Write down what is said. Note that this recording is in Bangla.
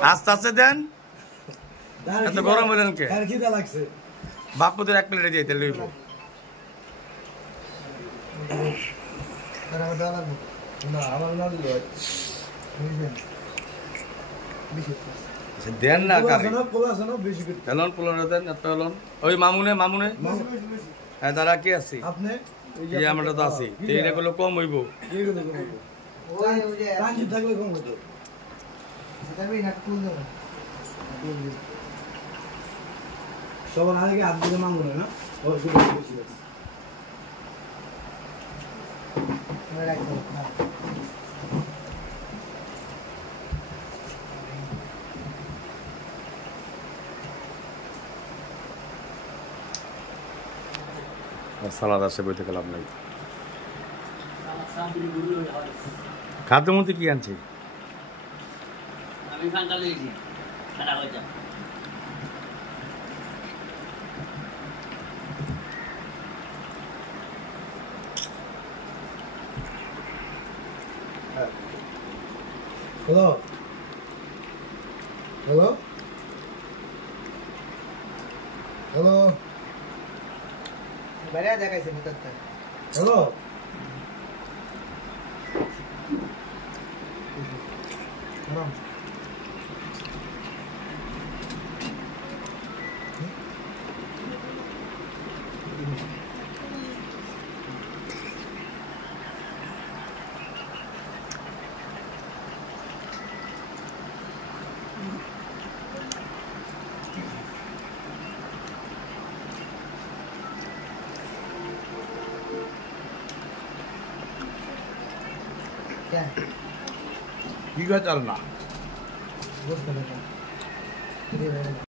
আস্তে আস্তে দেন, এত গরম হলেন কে? বাপুদের 1 প্লেটে দিয়ে তেল লইব। দেন না এলন পোলানো দেন, এত এলন। ওই মামুনে মামুনে হ্যাঁ দাদা কি আছি আমরা তো আছি, এইটা করলে কম হইব। সবার আগে হাত দিলে মামুনে না সালাদ আসে বইতে গেলাম নাই। খাদ্যমন্ত্রী কি আনছি? হ্যালো হ্যালো হ্যালো বাইরে দেখাইছে ভিতরটা। হ্যালো কি কথা চাল না